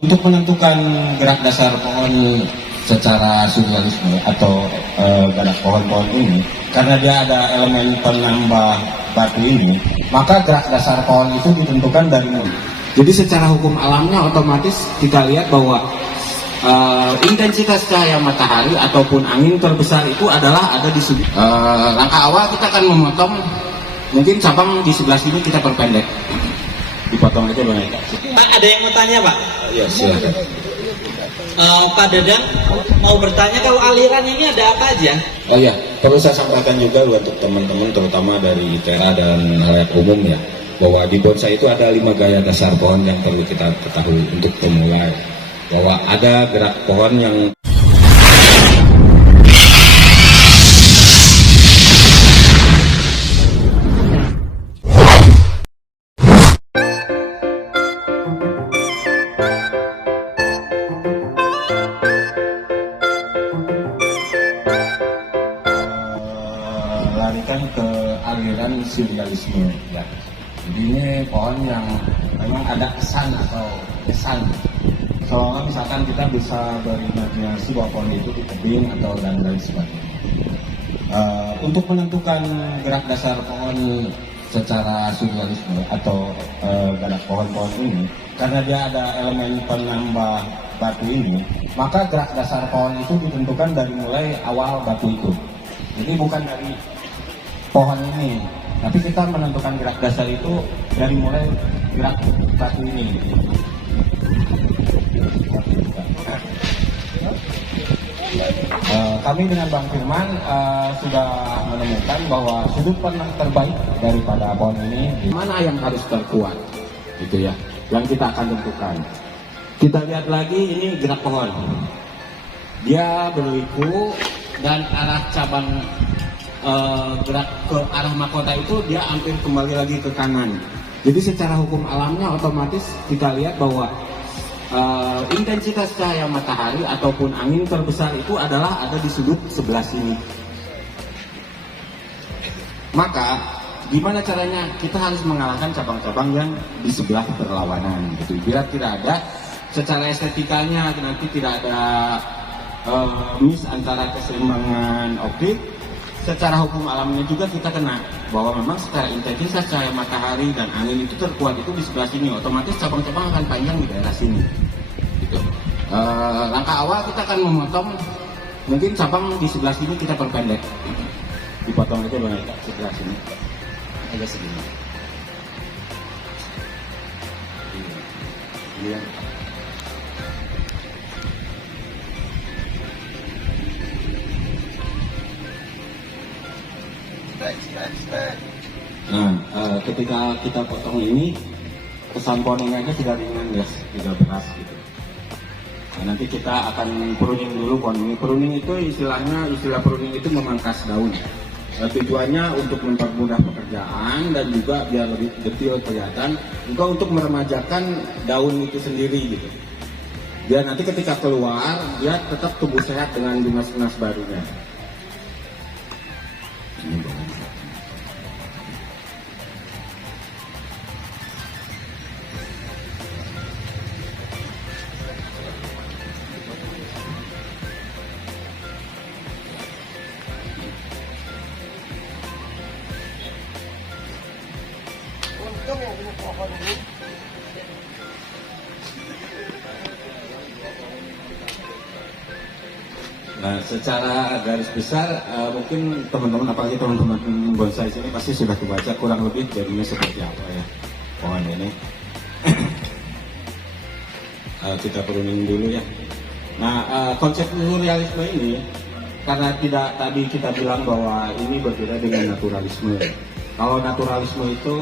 Untuk menentukan gerak dasar pohon secara surrealisme atau gerak pohon-pohon ini, karena dia ada elemen penambah batu ini, maka gerak dasar pohon itu ditentukan dari mulut. Jadi secara hukum alamnya otomatis kita lihat bahwa intensitas cahaya matahari ataupun angin terbesar itu adalah ada di sudut. Langkah awal kita akan memotong, mungkin cabang di sebelah sini kita perpendek, dipotong aja Bang Eka. Pak, ada yang mau tanya Pak? Ya silakan. Pak Dadang mau bertanya, kalau aliran ini ada apa aja? Oh iya, perlu saya sampaikan juga untuk teman-teman terutama dari ITERA dan halayak umum ya, bahwa di bonsai itu ada 5 gaya dasar pohon yang perlu kita ketahui untuk pemula, bahwa ada gerak pohon yang larikan ke aliran surrealisme ya. Jadi ini pohon yang memang ada kesan atau kesan, seolah misalkan kita bisa berimajinasi bahwa pohon itu di tebing atau dan lain sebagainya. Untuk menentukan gerak dasar pohon secara surrealisme atau gerak pohon-pohon ini, karena dia ada elemen penambah batu ini, maka gerak dasar pohon itu ditentukan dari mulai awal batu itu. Jadi bukan dari pohon ini, tapi kita menentukan gerak dasar itu dari mulai gerak batu ini. Kami dengan Bang Firman sudah menemukan bahwa sudut pandang terbaik daripada pohon ini Mana yang harus terkuat, gitu ya, yang kita akan tentukan. Kita lihat lagi ini gerak pohon, dia berliku dan arah cabang gerak ke arah mahkota itu dia hampir kembali lagi ke kanan. Jadi secara hukum alamnya otomatis kita lihat bahwa intensitas cahaya matahari ataupun angin terbesar itu adalah ada di sudut sebelah sini. Maka gimana caranya? Kita harus mengalahkan cabang-cabang yang di sebelah berlawanan gitu. Biar tidak ada secara estetikanya nanti tidak ada miss antara keseimbangan optik. Secara hukum alamnya juga kita kena bahwa memang secara intensitas cahaya matahari dan angin itu terkuat itu di sebelah sini, otomatis cabang-cabang akan panjang di daerah sini gitu. Langkah awal kita akan memotong, mungkin cabang di sebelah sini kita perpendek, dipotong aja Bang Eka, sebelah sini agak segini. Iya. Nah, ketika kita potong ini, kesan poningnya sudah ringan ya, tidak beras gitu. Nah, nanti kita akan pruning dulu pohon ini. Pruning itu istilah pruning itu memangkas daun. Tujuannya untuk mempermudah pekerjaan dan juga biar lebih detail kelihatan, juga untuk meremajakan daun itu sendiri gitu. Biar nanti ketika keluar, dia tetap tumbuh sehat dengan tunas-tunas barunya. Nah, secara garis besar mungkin teman-teman, apalagi teman-teman bonsai sini pasti sudah kebaca kurang lebih jadinya seperti apa ya pohon ini. Kita pruning dulu ya. Nah, konsep surrealisme ini karena tidak tadi kita bilang bahwa ini berbeda dengan naturalisme. Kalau naturalisme itu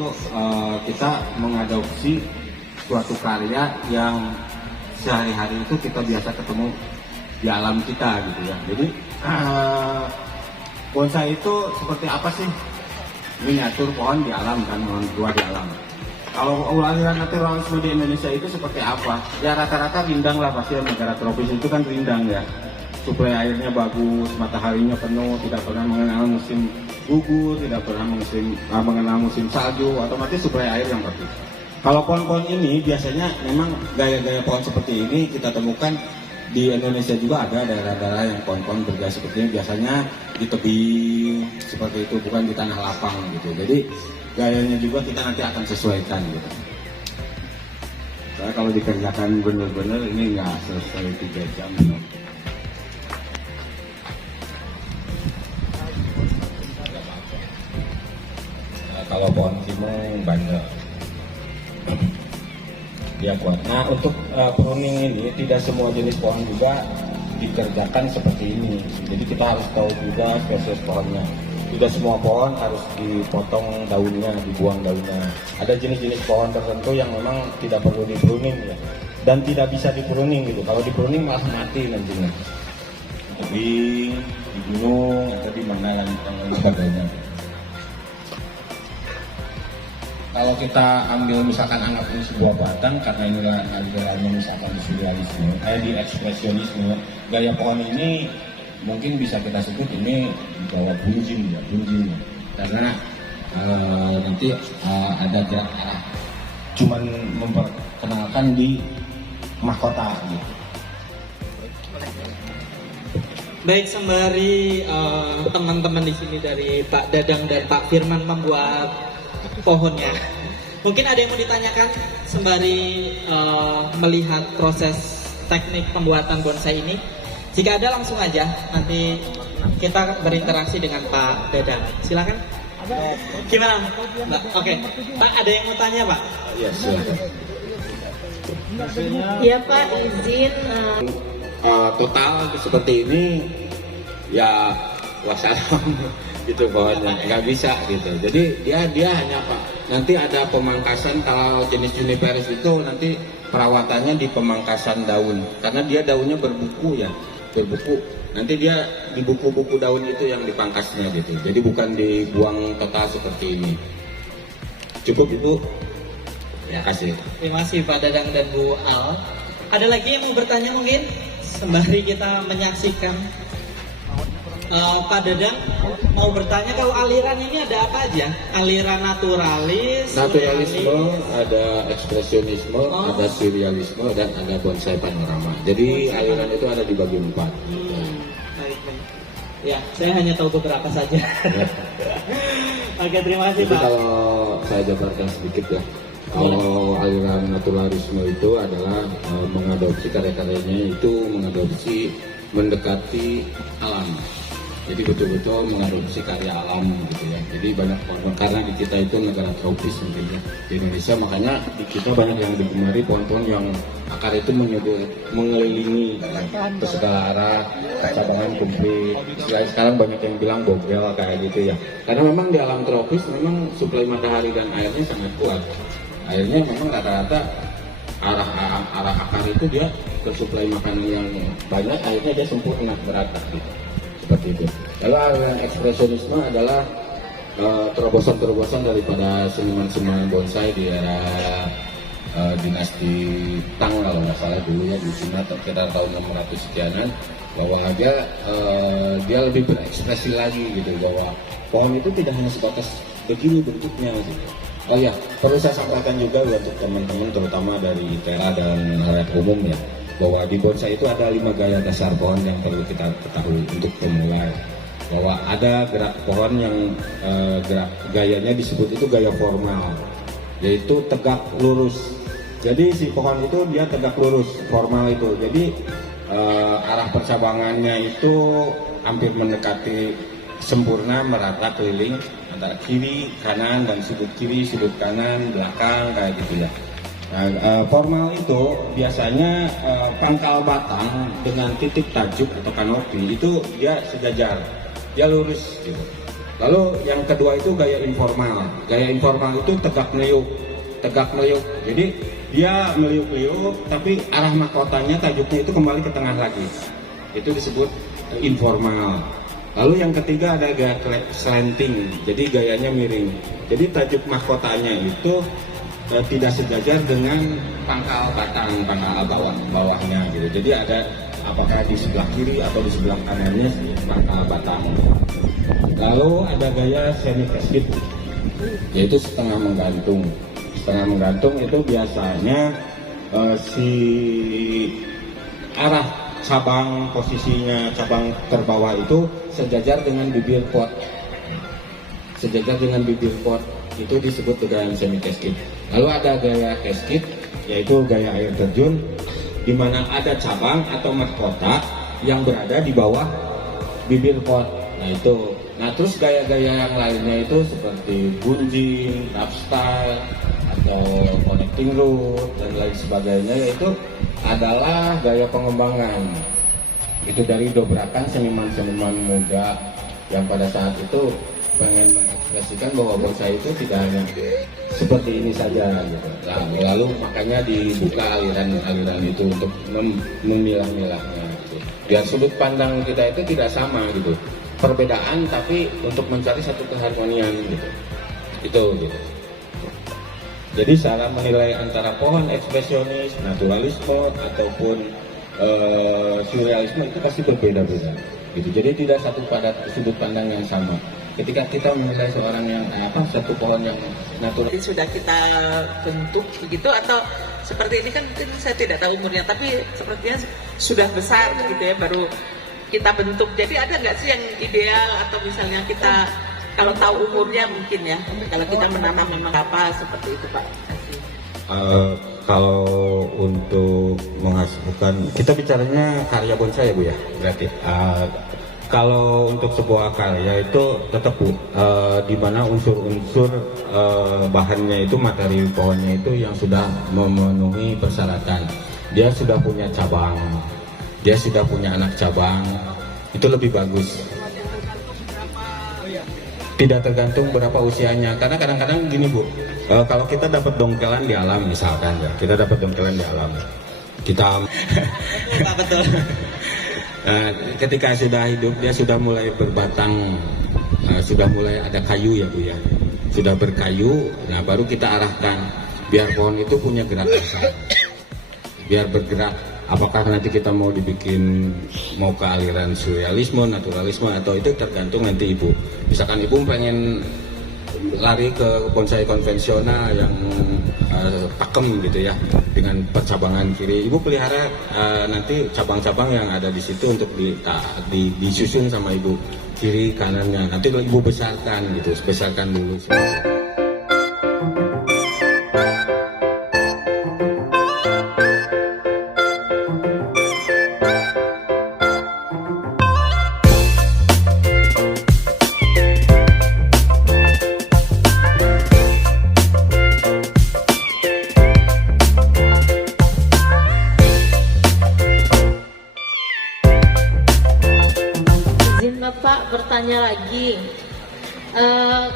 kita mengadopsi suatu karya yang sehari-hari itu kita biasa ketemu di alam kita gitu ya. Jadi bonsai itu seperti apa sih? Miniatur pohon di alam kan, pohon tua di alam. Kalau aliran naturalisme di Indonesia itu seperti apa? Ya rata-rata rindang lah, pasti negara tropis itu kan rindang ya. Supaya airnya bagus, mataharinya penuh, tidak pernah mengenal musim gugur, tidak pernah mengenal musim salju, otomatis supaya air yang bagus. Kalau pohon-pohon ini biasanya memang gaya-gaya pohon seperti ini kita temukan di Indonesia juga, ada daerah-daerah yang pohon-pohon bergaya seperti ini biasanya di tebing seperti itu, bukan di tanah lapang gitu. Jadi gayanya juga kita nanti akan sesuaikan gitu. Soalnya kalau dikerjakan bener-bener ini nggak selesai 3 jam. Kalau pohon timung banyak dia kuat. Nah, untuk pruning ini tidak semua jenis pohon juga dikerjakan seperti ini. Jadi kita harus tahu juga spesies pohonnya. Tidak semua pohon harus dipotong daunnya, dibuang daunnya. Ada jenis-jenis pohon tertentu yang memang tidak perlu di pruning ya, dan tidak bisa di pruning gitu. Kalau di pruning malah mati nantinya. Di gunung atau di mana yang sebagainya. Kalau kita ambil misalkan anggap ini sebuah batang, karena inilah adalah misalkan di surrealisme, di ekspresionisme, gaya pohon ini mungkin bisa kita sebut ini di bawah bunjin ya, karena nanti ada gerak arah, cuman memperkenalkan di mahkota gitu. Baik, sembari teman-teman di sini dari Pak Dadang dan Pak Firman membuat pohonnya, mungkin ada yang mau ditanyakan sembari melihat proses teknik pembuatan bonsai ini. Jika ada langsung aja, nanti kita berinteraksi dengan Pak Dadang. Silakan. Gimana, Mbak? Oke, Pak, ada yang mau tanya, Pak? Ya, silakan. Ya Pak, izin. Total seperti ini ya wassalam gitu pohonnya, nggak bisa gitu. Jadi dia hanya Pak, nanti ada pemangkasan. Kalau jenis juniperus itu nanti perawatannya di pemangkasan daun, karena dia daunnya berbuku ya, berbuku. Nanti dia di buku-buku daun itu yang dipangkasnya gitu. Jadi bukan dibuang total seperti ini. Cukup itu. Ya, kasih. Terima kasih Pak Dadang dan Bu Al. Ada lagi yang mau bertanya mungkin sembari kita menyaksikan? Pak Dadang mau bertanya, kalau aliran ini ada apa aja? Aliran naturalis, Naturalisme, ada ekspresionisme, ada surrealisme, dan ada bonsai panorama. Jadi aliran itu ada dibagi 4. Baik. Ya, saya hanya tahu beberapa saja. Oke, terima kasih Jadi Pak. kalau saya jabarkan sedikit ya, kalau aliran naturalisme itu adalah mengadopsi karya-karyanya itu mendekati alam. Jadi betul-betul mengadopsi karya alam gitu ya. Jadi banyak pohon, karena di kita itu negara tropis mungkin ya, di Indonesia, makanya di kita banyak yang digemari pohon-pohon yang akar itu mengelilingi ke segala arah, cabangan komplit. Sekarang banyak yang bilang bogel kayak gitu ya. Karena memang di alam tropis memang suplai matahari dan airnya sangat kuat. Airnya memang rata-rata arah akar itu dia ke suplai makanan yang banyak, akhirnya dia sempurna merata gitu. Seperti itu. Lalu aliran ekspresionisme adalah terobosan-terobosan daripada seniman-seniman bonsai di era dinasti Tang kalau nggak salah dulu ya, di Cina sekitar tahun 600 sekianan, bahwa dia lebih berekspresi lagi gitu, bahwa pohon itu tidak hanya sebatas begini bentuknya gitu. Oh ya, perlu saya sampaikan juga untuk teman-teman terutama dari ITERA dan halayak umum ya, bahwa di bonsai itu ada 5 gaya dasar pohon yang perlu kita ketahui untuk pemula. Bahwa ada gerak pohon yang gerak gayanya disebut itu gaya formal, yaitu tegak lurus. Jadi si pohon itu dia tegak lurus, formal itu. Jadi arah percabangannya itu hampir mendekati sempurna, merata keliling antara kiri, kanan, dan sudut kiri, sudut kanan, belakang kayak gitu ya. Nah, formal itu biasanya pangkal batang dengan titik tajuk atau kanopi itu dia sejajar, dia lurus gitu. Lalu yang kedua itu gaya informal. Gaya informal itu tegak meliuk. Jadi dia meliuk-liuk, tapi arah mahkotanya tajuknya itu kembali ke tengah lagi. Itu disebut informal. Lalu yang ketiga ada gaya slanting. Jadi gayanya miring. Jadi tajuk mahkotanya itu tidak sejajar dengan pangkal batang, pangkal bawahnya gitu. Jadi ada apakah di sebelah kiri atau di sebelah kanannya pangkal batang. Lalu ada gaya semi crescit, yaitu setengah menggantung. setengah menggantung itu biasanya si arah cabang, posisinya cabang terbawah itu sejajar dengan bibir pot. Sejajar dengan bibir pot itu disebut dengan semi casket. Lalu ada gaya casket, yaitu gaya air terjun, di mana ada cabang atau mahkota yang berada di bawah bibir pot. Nah itu. Nah terus gaya-gaya yang lainnya itu seperti bunjing, upstyle, atau connecting root dan lain sebagainya, yaitu adalah gaya pengembangan. Itu dari dobrakan seniman-seniman muda yang pada saat itu pengen mengekspresikan bahwa bonsai itu tidak hanya seperti ini saja gitu. Nah, lalu makanya dibuka aliran-aliran itu untuk memilah-milahnya gitu. Biar sudut pandang kita itu tidak sama gitu. Perbedaan tapi untuk mencari satu keharmonian gitu. Itu gitu. Jadi cara menilai antara pohon ekspresionis, naturalisme ataupun surrealisme itu pasti berbeda-beda gitu. Jadi tidak satu pada sudut pandang yang sama. Ketika kita menilai seorang yang satu pohon yang natural. Jadi sudah kita bentuk begitu, atau seperti ini kan mungkin saya tidak tahu umurnya, tapi sepertinya sudah besar gitu ya, baru kita bentuk. Jadi ada nggak sih yang ideal, atau misalnya kita kalau tahu umurnya mungkin ya, kalau kita menanam memang apa seperti itu Pak? Kalau untuk menghasilkan, kita bicaranya karya bonsai ya Bu ya, berarti kalau untuk sebuah karya itu tetap Bu, di mana unsur-unsur bahannya itu, materi pohonnya itu yang sudah memenuhi persyaratan. Dia sudah punya cabang, dia sudah punya anak cabang, itu lebih bagus. Tidak tergantung berapa usianya, karena kadang-kadang gini Bu, kalau kita dapat dongkelan di alam misalkan ya, kita dapat dongkelan di alam, kita betul. Ketika sudah hidup dia sudah mulai berbatang, sudah mulai ada kayu ya Bu ya, sudah berkayu, nah baru kita arahkan biar pohon itu punya gerakan sama, biar bergerak. Apakah nanti kita mau dibikin mau ke aliran surrealisme, naturalisme, atau itu tergantung nanti Ibu. Misalkan Ibu pengen lari ke bonsai konvensional yang pakem gitu ya, dengan percabangan kiri, Ibu pelihara nanti cabang-cabang yang ada di situ untuk disusun sama Ibu kiri kanannya. Nanti Ibu besarkan gitu, besarkan dulu. Bapak bertanya lagi,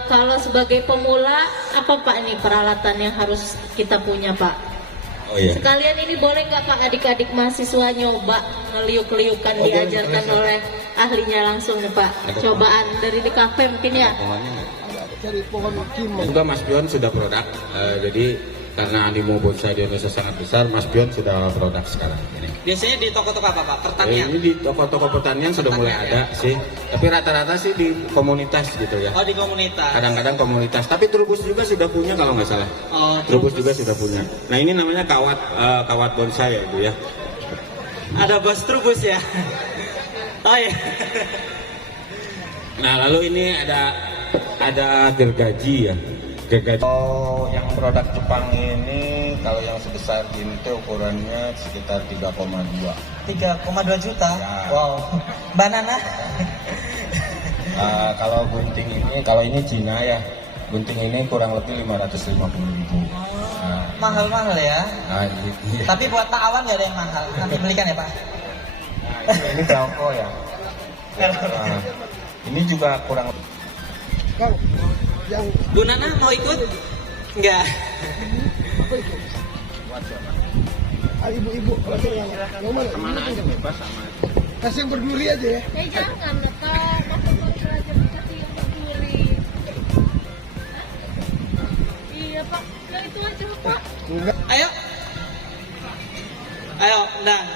kalau sebagai pemula apa Pak nih peralatan yang harus kita punya Pak? Oh iya. Sekalian ini boleh nggak Pak adik-adik mahasiswa nyoba ngeliuk-liukan diajarkan oleh ahlinya langsung nih Pak? Cobaan dari di kafe mungkin ya? Dari pohon kimon. Juga Mas Pion sudah produk, jadi karena animo bonsai di Indonesia sangat besar, Mas Pion sudah produk sekarang ini. Biasanya di toko-toko apa Pak? Pertanian? Ini di toko-toko pertanian sudah mulai ada sih, tapi rata-rata sih di komunitas gitu ya. Oh di komunitas. Kadang-kadang komunitas, tapi Trubus juga sudah punya kalau nggak salah. Oh, Trubus juga sudah punya. Nah ini namanya kawat bonsai ya Bu ya. Ada bos Trubus ya? Oh ya. Nah lalu ini ada gergaji ya. Gergaji. Oh yang produk Jepang ini kalau yang sebesar ini tuh ukurannya sekitar 3,2. 3,2 juta? Ya. Wow. Banana? Kalau gunting ini, kalau ini Cina ya, gunting ini kurang lebih 550.000. Mahal-mahal ya? Nah, iya. Tapi buat Pak Awan nggak ada yang mahal, nanti belikan ya Pak? Nah, ini Velcro ya. Nah, ini juga kurang. Kau yang Bu Nana mau ikut? Enggak. apa itu? Ibu-ibu, yang mana? Kemana aja bebas sama. Kasih yang berduri aja ya. Jangan Pak, Bapak belajar kasih yang berduri. Iya Pak, ya itu aja Pak. Enggak. Ayo. Ayo, ndang.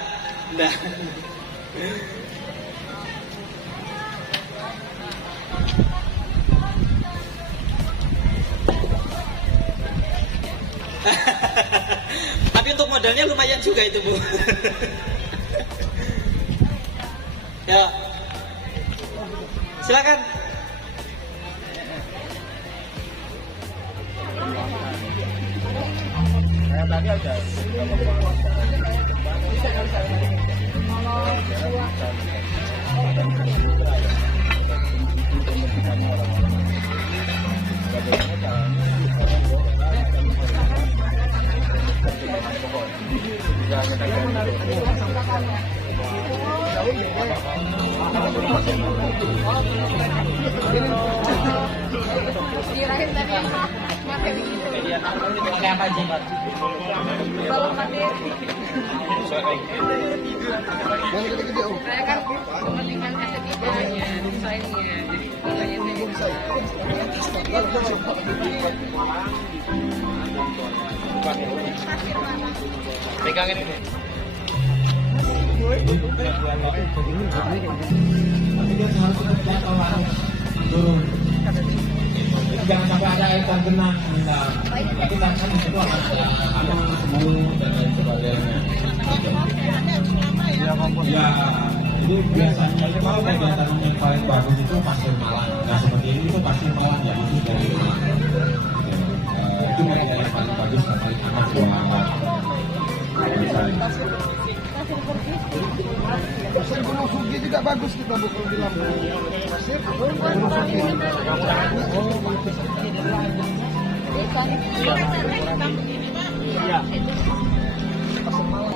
Tapi untuk modalnya lumayan juga itu Bu. Ya, silakan. Pakai apa aja Pak? Yang gede-gede om. Saya kan kepentingan estetikanya, desainnya, jadi makanya Pegangin ini. Jangan sampai ada air tergenang. Tapi kan itu akan ada semua dan lain sebagainya. Ya, itu biasanya itu kalau kegiatan yang paling bagus itu pasir malam. Nah seperti ini itu pasir malam ya itu dari itu media yang paling bagus dan paling aman buat Pasir Gunung Sugi tidak bagus kita bukan di Lampung. Pasir Gunung Sugi.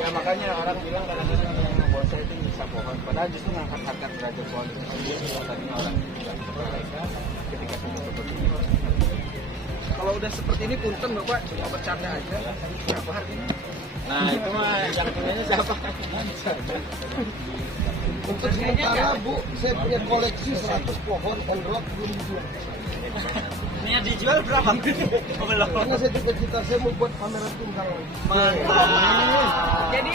Ya makanya orang bilang kadang-kadang yang bonsai itu bisa pohon. Padahal justru ngangkat harkat derajat kualitas. Tadinya orang tidak mereka ketika sudah seperti ini. Kalau udah seperti ini punten Bapak, cuma bercanda aja. Berapa harganya? Nah itu mah yang punyanya siapa? Untuk sementara Bu, saya punya koleksi 100 pohon on rock belum dijual. Ini dijual berapa? Karena saya cita-cita saya mau buat pameran tunggal. jadi